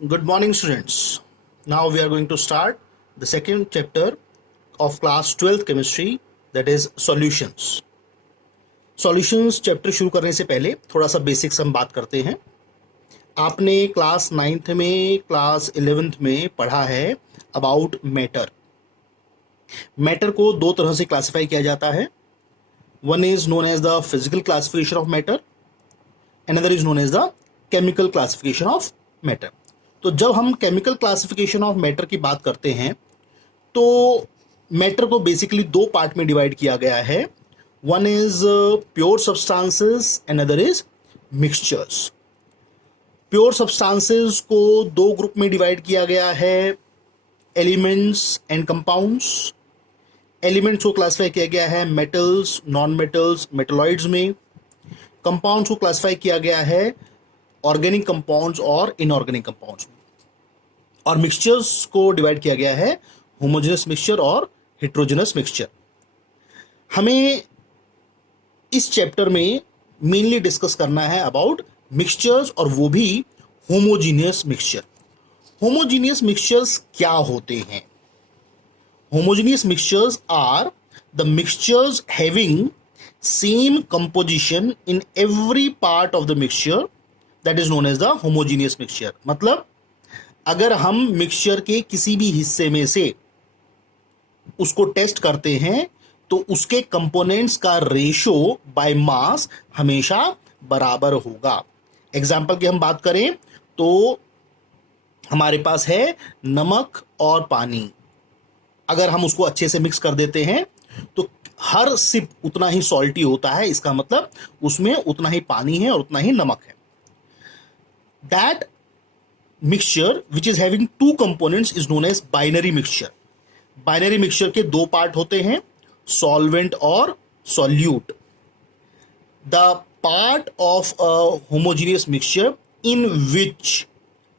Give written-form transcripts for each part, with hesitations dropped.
Good morning, students. Now we are going to start the second chapter of class 12th chemistry, that is solutions. Solutions chapter शुरू करने से पहले थोड़ा सा basics हम बात करते हैं. आपने क्लास 9th में, क्लास 11th में पढ़ा है अबाउट मैटर. मैटर को दो तरह से क्लासिफाई किया जाता है. One is known as the physical classification of matter, another is known as the chemical classification of matter. तो जब हम केमिकल क्लासिफिकेशन ऑफ मैटर की बात करते हैं तो मैटर को बेसिकली दो पार्ट में डिवाइड किया गया है. One is pure substances, another is mixtures. Pure substances को दो ग्रुप में डिवाइड किया गया है, एलिमेंट्स एंड कंपाउंड्स. एलिमेंट्स को क्लासिफाई किया गया है मेटल्स, नॉन मेटल्स, मेटलॉइड्स में. कंपाउंड्स को क्लासिफाई किया गया है ऑर्गेनिक कंपाउंड्स और इनऑर्गेनिक कंपाउंड्स में. और मिक्सचर्स को डिवाइड किया गया है होमोजेनस मिक्सचर और हेट्रोजेनस मिक्सचर. हमें इस चैप्टर में मेनली डिस्कस करना है अबाउट मिक्सचर्स, और वो भी होमोजीनियस मिक्सचर. होमोजीनियस मिक्सचर्स क्या होते हैं? Homogeneous mixtures are the mixtures having same composition in every part of the mixture, that is known as the homogeneous mixture. मतलब अगर हम मिक्सचर के किसी भी हिस्से में से उसको टेस्ट करते हैं तो उसके कंपोनेंट्स का रेशो बाय मास हमेशा बराबर होगा. एग्जाम्पल की हम बात करें तो हमारे पास है नमक और पानी. अगर हम उसको अच्छे से मिक्स कर देते हैं तो हर सिप उतना ही सॉल्टी होता है. इसका मतलब उसमें उतना ही पानी है और उतना ही नमक है. That mixture which is having two components is known as binary mixture. Binary mixture के दो पार्ट होते हैं, solvent और solute. The part of a homogeneous mixture in which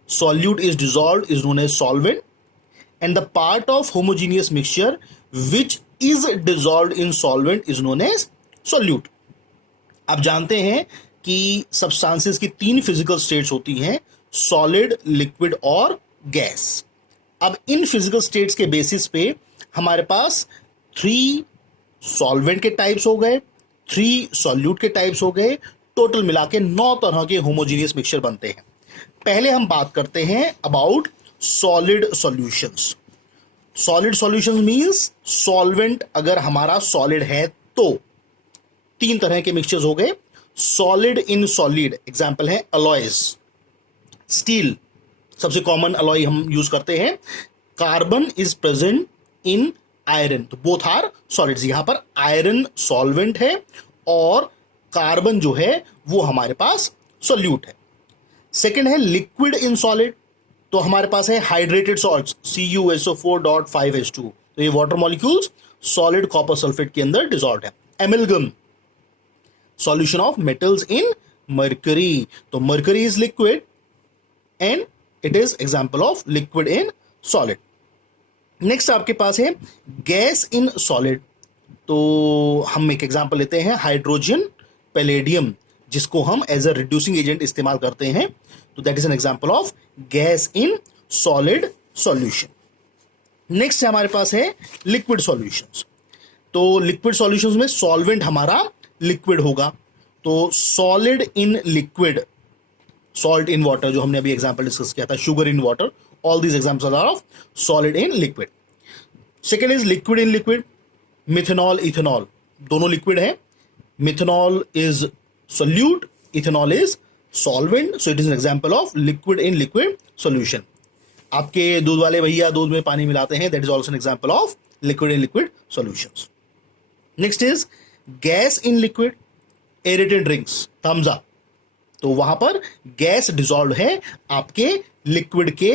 solute is dissolved is known as solvent, and the part of homogeneous mixture which is dissolved in solvent is known as solute. आप जानते हैं कि substances की तीन physical states होती हैं, solid, liquid और gas. अब इन फिजिकल स्टेट्स के बेसिस पे हमारे पास 3 सॉल्वेंट के टाइप्स हो गए, 3 सॉल्यूट के टाइप्स हो गए. टोटल मिला के 9 तरह के होमोजीनियस मिक्सचर बनते हैं. पहले हम बात करते हैं about solid solutions. Solid solutions means solvent अगर हमारा सॉलिड है तो 3 तरह के मिक्सचर्स हो गए. सॉलिड इन सॉलिड एग्जाम्पल है अलॉयज. स्टील सबसे कॉमन अलॉय हम यूज करते हैं. Carbon is present in iron, तो बोथ आर सॉलिड्स. यहां पर आयरन सॉल्वेंट है और कार्बन जो है वो हमारे पास सॉल्यूट है. सेकेंड है लिक्विड इन सॉलिड, तो हमारे पास है हाइड्रेटेड सॉल्ट्स CuSO4.5H2, तो ये water molecules solid copper sulphate के अंदर डिसॉल्व है. Amalgam solution of metals in mercury, तो mercury is liquid and it is example of liquid in solid. Next आपके पास है गैस इन सॉलिड, तो हम एक एग्जांपल लेते हैं हाइड्रोजन पैलेडियम, जिसको हम एज अ रिड्यूसिंग एजेंट इस्तेमाल करते हैं, तो that is an example of gas in solid solution. Next हमारे पास है लिक्विड सॉल्यूशंस. तो लिक्विड सॉल्यूशंस में सॉल्वेंट हमारा लिक्विड होगा, तो solid in liquid, salt in water जो हमने अभी एग्जांपल डिस्कस किया था, sugar in water, all these examples are of solid in liquid. Second is liquid in liquid. Methanol, ethanol दोनों लिक्विड है. Methanol is solute, ethanol is solvent, so it is an example of liquid in liquid solution. आपके दूध वाले भैया दूध में पानी मिलाते हैं, that is also an example of liquid in liquid solutions. Next is gas in liquid. Aerated drinks, Thums Up, तो वहां पर गैस डिसॉल्व है आपके लिक्विड के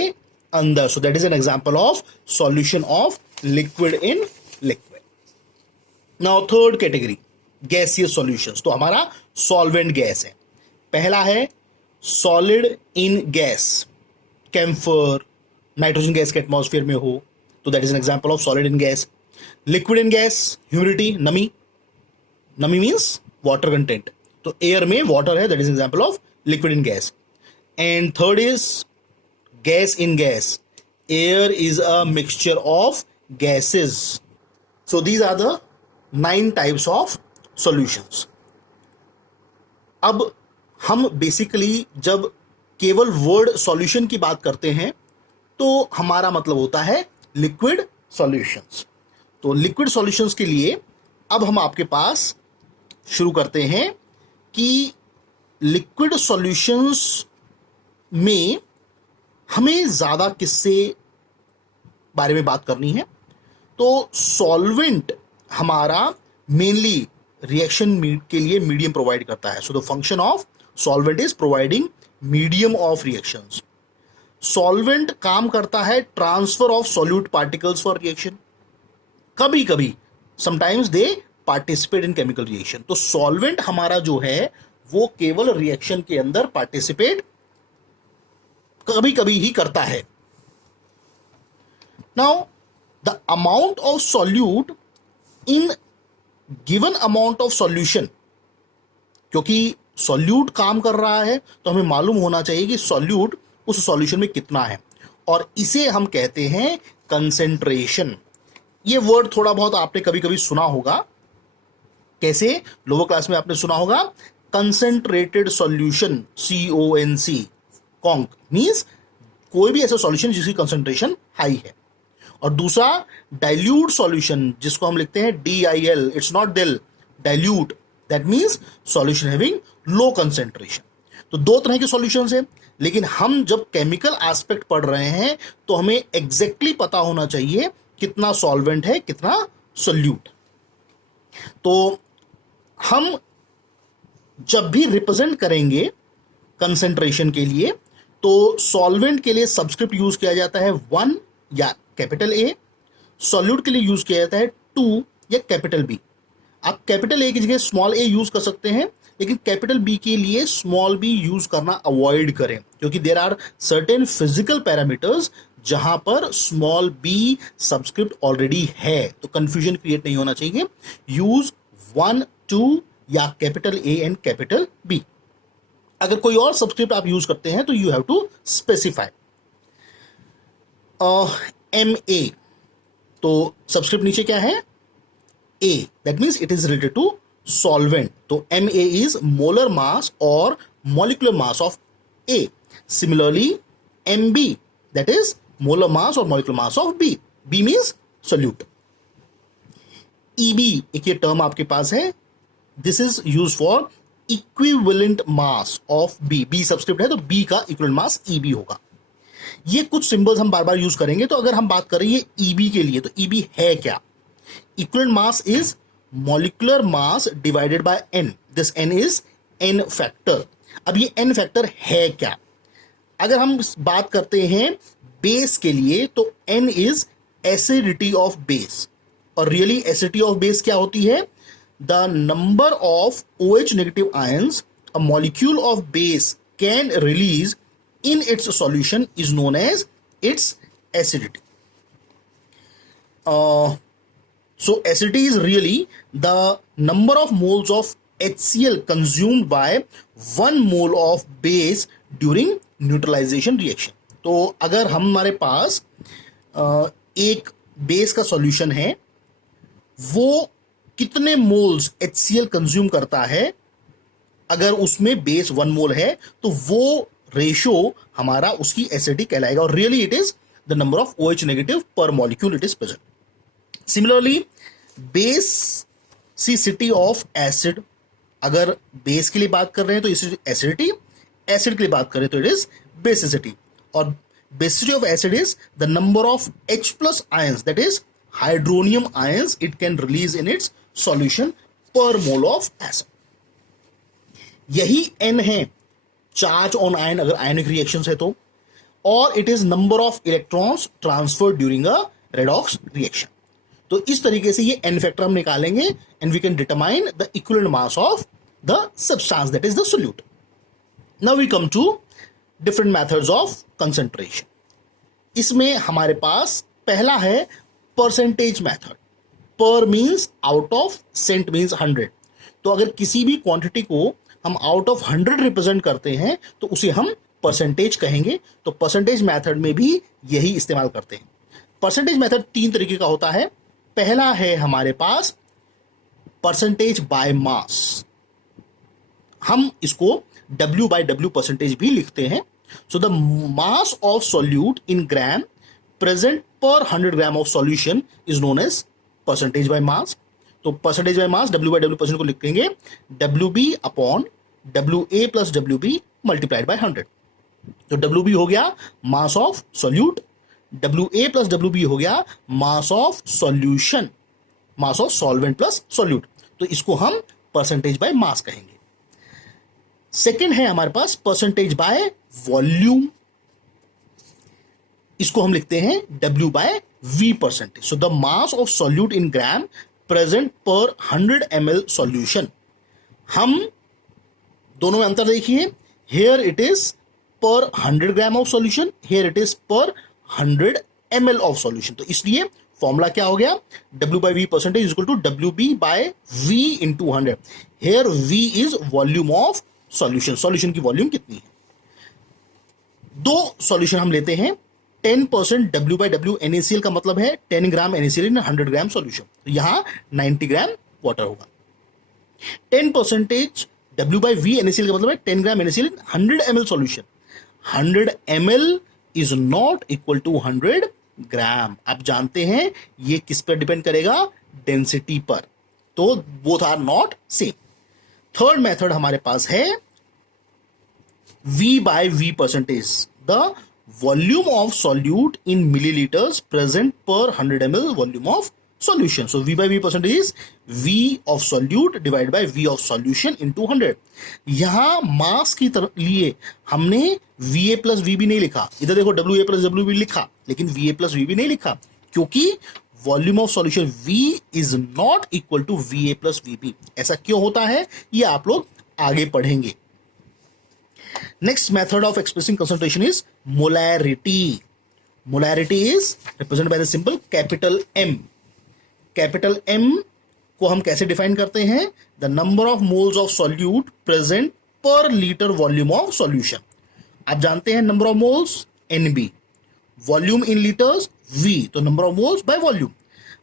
अंदर, so that is an example of solution of liquid in liquid. Now third category gaseous solutions, तो हमारा solvent gas है. पहला है solid in gas, camphor, nitrogen gas के एटमॉस्फेयर में हो, तो that is an example of solid in gas. Liquid in gas, humidity, नमी. नमी मीन्स वाटर कंटेंट, तो एयर में वाटर है, that is example of liquid in gas. And third is gas in gas. Air is a mixture of gases. So these are the 9 types of solutions. अब हम basically जब केवल word solution की बात करते हैं तो हमारा मतलब होता है लिक्विड सॉल्यूशंस. तो लिक्विड सॉल्यूशंस के लिए अब हम आपके पास शुरू करते हैं कि लिक्विड सॉल्यूशंस में हमें ज़्यादा किससे बारे में बात करनी है. तो सॉल्वेंट हमारा मेनली रिएक्शन के लिए मीडियम प्रोवाइड करता है. So the function of solvent is providing medium of reactions. Solvent काम करता है transfer of solute particles for reaction. कभी कभी sometimes they participate in chemical reaction. तो सॉल्वेंट हमारा जो है वो केवल रिएक्शन के अंदर पार्टिसिपेट कभी कभी ही करता है. Now the amount of solute in given amount of solution, क्योंकि सॉल्यूट काम कर रहा है तो हमें मालूम होना चाहिए कि सॉल्यूट उस सॉल्यूशन में कितना है, और इसे हम कहते हैं कंसेंट्रेशन. ये वर्ड थोड़ा बहुत आपने कभी कभी सुना होगा. कैसे? लोअर क्लास में आपने सुना होगा concentrated solution, CONC, conc means कोई भी ऐसा सॉल्यूशन जिसकी कंसेंट्रेशन हाई है. और दूसरा डाइल्यूट सॉल्यूशन जिसको हम लिखते हैं DIL, इट्स नॉट दिल, dilute, that means solution having low concentration. तो दो तरह के सॉल्यूशंस हैं, लेकिन हम जब केमिकल एस्पेक्ट पढ़ रहे हैं तो हमें एग्जैक्टली पता होना चाहिए कितना सॉल्वेंट है, कितना सोल्यूट. तो हम जब भी रिप्रेजेंट करेंगे कंसेंट्रेशन के लिए तो सॉल्वेंट के लिए सबस्क्रिप्ट यूज किया जाता है 1 या कैपिटल A. सॉल्यूट के लिए यूज किया जाता है 2 या कैपिटल B. आप कैपिटल A की जगह स्मॉल a यूज कर सकते हैं, लेकिन कैपिटल B के लिए स्मॉल b यूज करना अवॉइड करें, क्योंकि there are certain physical parameters जहां पर स्मॉल b सबस्क्रिप्ट ऑलरेडी है. तो कंफ्यूजन क्रिएट नहीं होना चाहिए. यूज 1, 2 या capital A and capital B. अगर कोई और सबस्क्रिप्ट आप यूज करते हैं तो you have to specify. MA, तो सबस्क्रिप्ट नीचे क्या है? A, that means it is related to solvent. तो MA is molar mass or molecular mass of A. Similarly, MB, that is molar mass or molecular mass of B. B means solute. EB, एक ये term आपके पास है. This is used for equivalent mass of B. B subscript है तो B का equivalent mass EB होगा. ये कुछ सिंबल्स हम बार बार यूज करेंगे. तो अगर हम बात करें ये EB के लिए, तो EB है क्या? Equivalent mass is molecular mass divided by N. This N is N factor. अब ये N factor है क्या? अगर हम बात करते हैं बेस के लिए तो N is acidity of base. और रियली एसिडिटी ऑफ बेस क्या होती है? The number of OH negative ions a molecule of base can release in its solution is known as its acidity. So acidity is really the number of moles of HCl consumed by 1 mole of base during neutralization reaction. तो अगर हमारे पास एक base का solution है, वो कितने moles HCl consume करता है, अगर उसमें बेस 1 मोल है तो वो रेशियो हमारा उसकी एसिडिटी कहलाएगा. और really it is the number of OH negative पर molecule it is present. Similarly basicity of acid, अगर बेस के लिए बात कर रहे हैं तो इस एसिडिटी, एसिड के लिए बात करें तो इट इज बेसिसिटी. और basicity of acid is the number of H+ ions, that is hydronium ions it can release in its solution per mole of acid. यही N है चार्ज ऑन आयन अगर ionic reaction है तो, और it is number of electrons transfer during a redox reaction. तो इस तरीके से ये N फैक्टर हम निकालेंगे and we can determine the equivalent mass of the substance that is the solute. Now we come to different methods of concentration. इसमें हमारे पास पहला है percentage method. Per means out of, cent means 100. तो अगर किसी भी क्वांटिटी को हम आउट ऑफ 100 रिप्रेजेंट करते हैं तो उसे हम परसेंटेज कहेंगे, तो परसेंटेज मेथड में भी यही इस्तेमाल करते हैं। परसेंटेज मेथड 3 तरीके का होता है। पहला है हमारे पास परसेंटेज बाय मास, हम इसको W by W परसेंटेज भी लिखते हैं। So the mass of solute in gram present per 100 gram of solution is known as percentage by mass. तो percentage by mass W by W percent को लिखेंगे WB upon WA plus WB multiplied by 100। तो WB हो गया mass of solute, WA plus WB हो गया mass of solution, mass of solvent plus solute. तो इसको हम परसेंटेज बाय मास कहेंगे। सेकेंड है हमारे पास परसेंटेज बाय वॉल्यूम, इसको हम लिखते हैं W by V percentage. So the mass of solute in gram present per 100 ml solution. हम दोनों में अंतर देखिए, hair it is per 100 gram of solution, here it is per 100 ml of solution. तो इसलिए फॉर्मूला क्या हो गया, W by V percentage is equal to WB by V into 100। Here V is volume of solution, solution की volume कितनी है। दो solution हम लेते हैं, 10% W by W NaCl का मतलब है 10 gram NaCl in 100 gram solution, तो यहां 90 ग्राम वाटर होगा। 10% W by V NaCl का मतलब है 10 gram NaCl in 100 ml solution. 100 ml is not equal to 100 gram. आप जानते हैं ये किस पर डिपेंड करेगा, डेंसिटी पर, तो both are not same. Third method हमारे पास है V by V percentage, the volume of solute in milliliters present per 100 ml volume of solution. So V by V percentage is V of solute divide by V of solution into 100। यहां मास की लिए हमने VA plus VB नहीं लिखा, इधर देखो WA plus WB लिखा, लेकिन VA प्लस VB नहीं लिखा, क्योंकि volume of solution V is not equal to VA plus VB। ऐसा क्यों होता है ये आप लोग आगे पढ़ेंगे। Next method of expressing concentration is molarity. Molarity is represented by the symbol capital M। Capital M को हम कैसे डिफाइन करते हैं, the number of moles of solute present per litre volume of solution. आप जानते हैं number of moles NB, volume in litres V, तो number of moles by volume.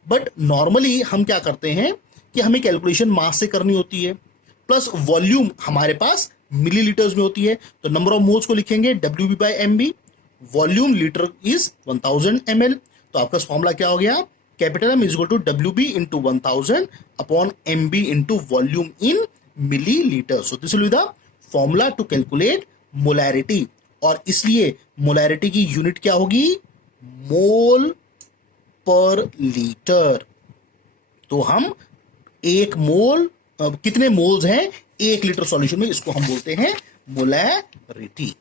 But normally हम क्या करते हैं कि हमें कैलकुलेशन मास से करनी होती है, प्लस वॉल्यूम हमारे पास मिलीलीटर्स में होती है, तो नंबर ऑफ मोल्स को लिखेंगे WB by MB, volume litre is 1000 ml। तो आपका फॉर्मूला क्या हो गया, capital M is equal to WB into 1000 upon MB into volume in millilitre. So this will be the formula to calculate molarity. और इसलिए molarity की unit क्या होगी, मोल पर लीटर। तो हम एक मोल कितने मोल्स हैं 1 लीटर सॉल्यूशन में, इसको हम बोलते हैं molarity.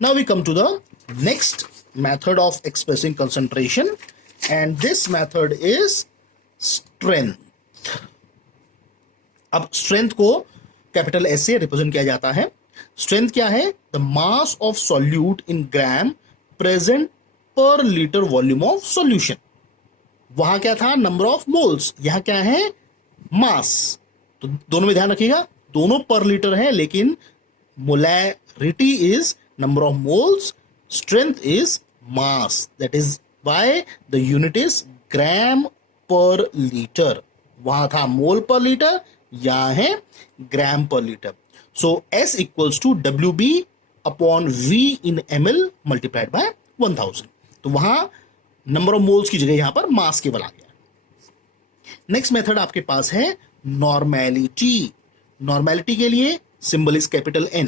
Now we come to the next method of expressing concentration, and this method is strength. अब स्ट्रेंथ को कैपिटल S से रिप्रेजेंट किया जाता है। स्ट्रेंथ क्या है, the mass of solute in gram present per litre volume of solution. वहां क्या था, नंबर ऑफ मोल्स, यहां क्या है, मास। तो दोनों में ध्यान रखिएगा, दोनों पर लीटर है, लेकिन molarity is number of moles, strength is mass, that is why the unit is gram per litre. वहां था मोल पर लीटर, यहां है gram per litre. So S equals to WB upon V in ml multiplied by 1000। तो वहां number of moles की जगह यहां पर मास केवल आ गया। नेक्स्ट मेथड आपके पास है नॉर्मेलिटी। नॉर्मेलिटी के लिए symbol is capital N,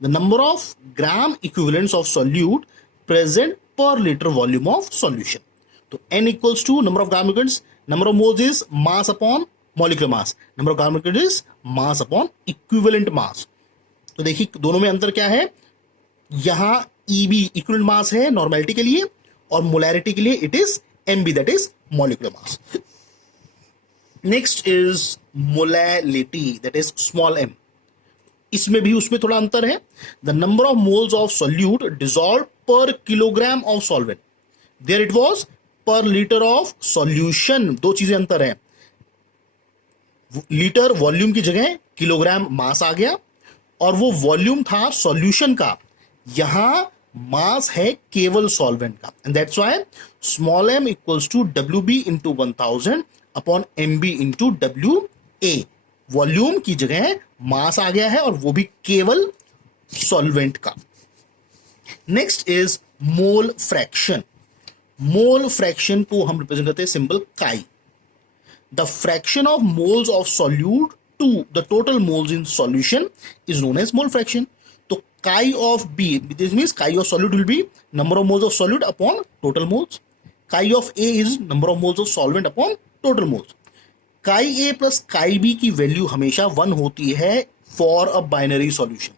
the number of gram equivalents of solute present per litre volume of solution. तो N equals to number of gram equivalents, number of moles is mass upon molecular mass, number of gram equivalents is mass upon equivalent mass. तो देखिए दोनों में अंतर क्या है, यहां EB equivalent mass है नॉर्मेलिटी के लिए, और मोलैरिटी के लिए it is MB, that is molecular mass. Next is molality, that is small m। इसमें भी उसमें थोड़ा अंतर है, the number of moles of solute dissolve per kilogram of solvent, there it was per litre of solution. दो चीजें अंतर है, लीटर वॉल्यूम की जगह किलोग्राम मास आ गया, और वो वॉल्यूम था सॉल्यूशन का यहां मास है केवल सॉल्वेंट का, and that's why small m equals to WB into 1000 upon MB into WA। Volume की जगह मास आ गया है और वो भी केवल सॉल्वेंट का। Next is mole fraction. Mole fraction को हम रिप्रेजेंट करते हैं symbol chi. The fraction of moles of solute to the total moles in solution is known as mole fraction. तो chi of B, this means chi of solute will be number of moles of solute upon total moles. Chi of A is number of moles of solvent upon total moles. Chi A plus chi B की value हमेशा 1 होती है for a binary solution.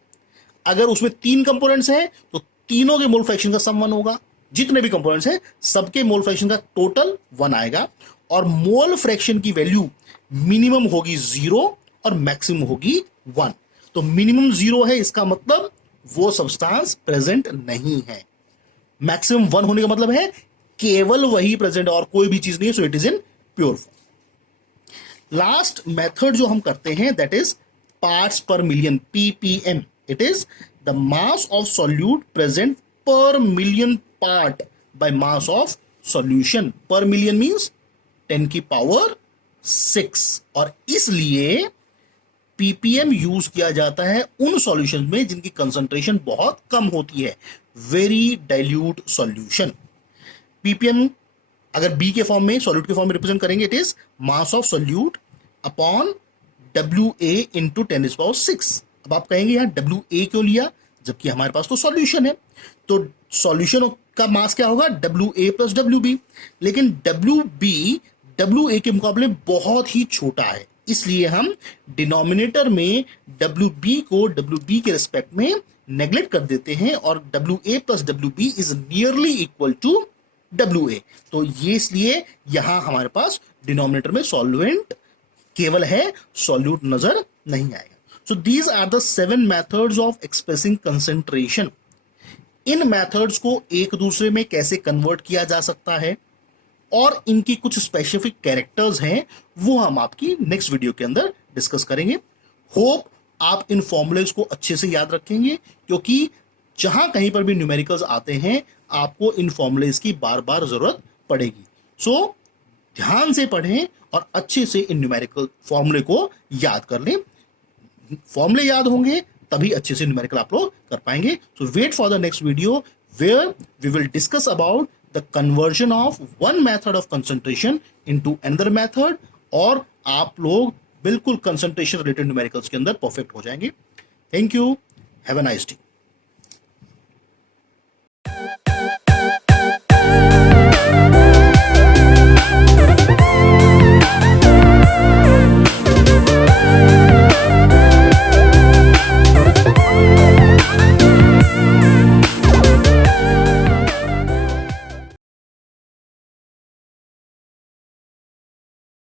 अगर उसमें 3 components हैं तो तीनों के मोल फ्रैक्शन का सम 1 होगा। जितने भी कंपोनेंट्स हैं सबके मोल फ्रैक्शन का टोटल 1 आएगा, और मोल फ्रैक्शन की वैल्यू मिनिमम होगी 0 और मैक्सिमम होगी 1। तो मिनिमम 0 है, इसका मतलब वो सब्सटेंस प्रेजेंट नहीं है। मैक्सिमम 1 होने का मतलब है केवल वही प्रेजेंट और कोई भी चीज नहीं है, so it is in pure form. Last method जो हम करते हैं that is parts per million, ppm। It is the mass of solute present per million part by mass of solution. Per million means 10 की power 6, और इसलिए ppm use किया जाता है उन सॉल्यूशन में जिनकी कंसंट्रेशन बहुत कम होती है, वेरी डाइल्यूट सॉल्यूशन। ppm अगर बी के फॉर्म में, सॉल्यूट के फॉर्म में रिप्रेजेंट करेंगे, it is mass of solute upon WA into 10⁶। अब आप कहेंगे यार WA क्यों लिया जबकि हमारे पास तो सॉल्यूशन है। तो सॉल्यूशन का मास क्या होगा, WA प्लस WB। लेकिन WB WA के मुकाबले बहुत ही छोटा है, इसलिए हम डिनोमिनेटर में WB को WB के रिस्पेक्ट में नेग्लेक्ट कर देते हैं, और WA plus WB is nearly equal to WA। तो ये इसलिए यहां हमारे पास डिनोमिनेटर में सॉल्वेंट केवल है, सॉल्यूट नजर नहीं आएगा। So these are the 7 methods of expressing concentration. इन मेथड्स को एक दूसरे में कैसे कन्वर्ट किया जा सकता है और इनकी कुछ स्पेसिफिक कैरेक्टर्स हैं, वो हम आपकी नेक्स्ट वीडियो के अंदर डिस्कस करेंगे। होप आप इन फॉर्मूलेज को अच्छे से याद रखेंगे, क्योंकि जहां कहीं पर भी न्यूमेरिकल्स आते हैं आपको इन फॉर्मूलेज की बार बार जरूरत पड़ेगी। सो ध्यान से पढ़ें और अच्छे से इन न्यूमेरिकल फॉर्मूले को याद कर लें। फॉर्मूले याद होंगे तभी अच्छे से न्यूमेरिकल आप लोग कर पाएंगे। So wait for the next video where we will discuss about the conversion of one method of concentration into another method, और आप लोग बिल्कुल कंसंट्रेशन रिलेटेड न्यूमेरिकल्स के अंदर परफेक्ट हो जाएंगे। Thank you, have a nice day.